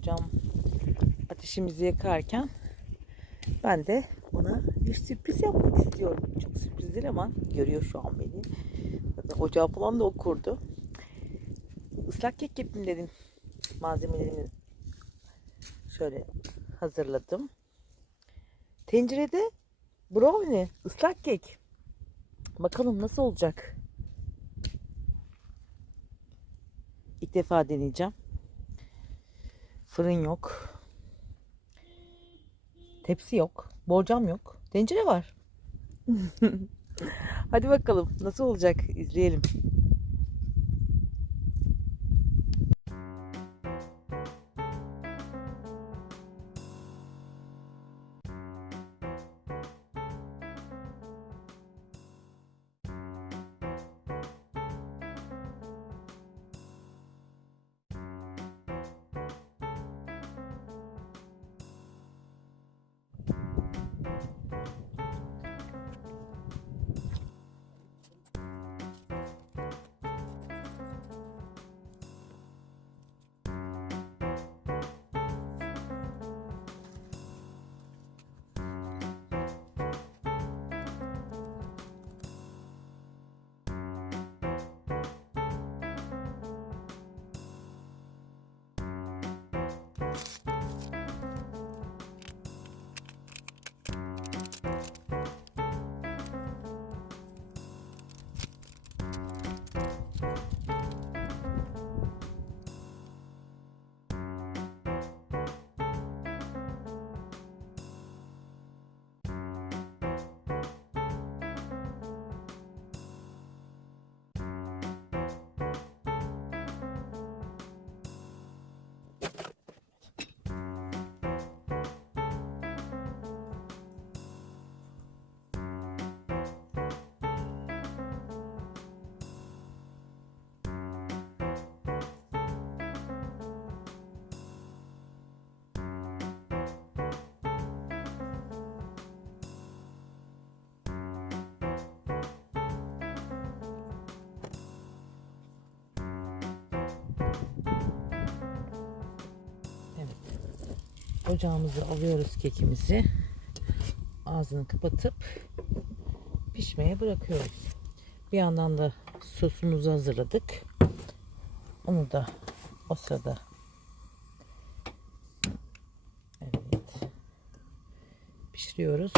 Kocam ateşimizi yakarken ben de ona bir sürpriz yapmak istiyorum. Çok sürpriz değil ama görüyor şu an beni. Zaten ocağı falan da o kurdu. Islak kek yapayım dedim. Malzemelerimi şöyle hazırladım. Tencerede brownie, ıslak kek. Bakalım nasıl olacak. İlk defa deneyeceğim. Fırın yok. Tepsi yok. Borcam yok. Tencere var. Hadi bakalım nasıl olacak izleyelim. Ocağımızı alıyoruz kekimizi. Ağzını kapatıp pişmeye bırakıyoruz. Bir yandan da sosumuzu hazırladık. Onu da o sırada Evet. Pişiriyoruz.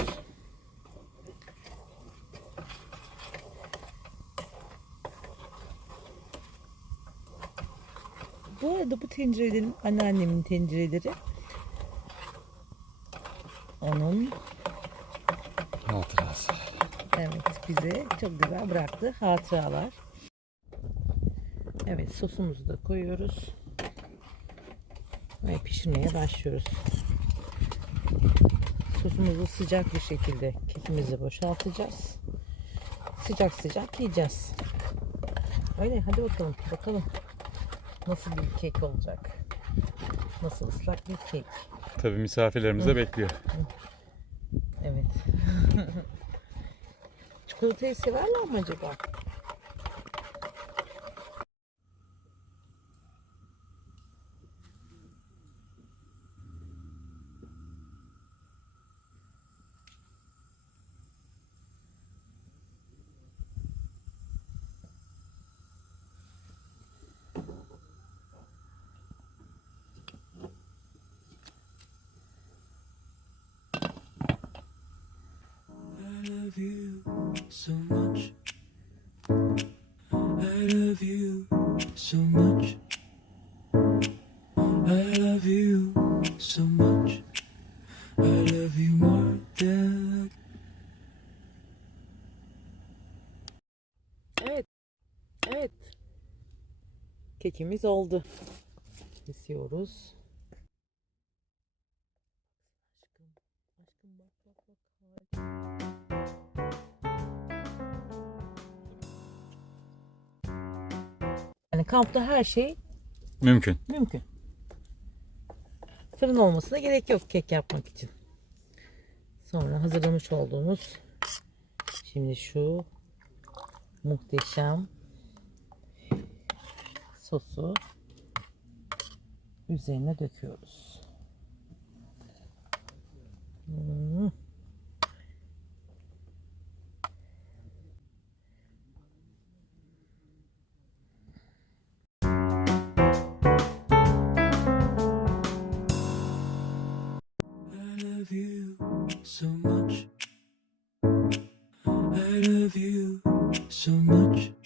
Bu arada bu tencerelerin anneannemin tencereleri. Onun Hatırası. evet bize çok güzel bıraktı hatıralar. Evet sosumuzu da koyuyoruz. Ve pişirmeye başlıyoruz. Sosumuzu sıcak bir şekilde kekimizi boşaltacağız. Sıcak sıcak yiyeceğiz. Öyle hadi bakalım bakalım. Nasıl bir kek olacak? Nasıl ıslak bir kek? Tabii misafirlerimiz de bekliyor. Evet. Çikolatayı severler mi acaba? So much. I love you so much. I love you more than Evet. Evet. Kekimiz oldu. Kesiyoruz. Yani kampta her şey Mümkün. mümkün. Fırın olmasına gerek yok kek yapmak için. Sonra hazırlamış olduğumuz şimdi şu muhteşem sosu üzerine döküyoruz. So much.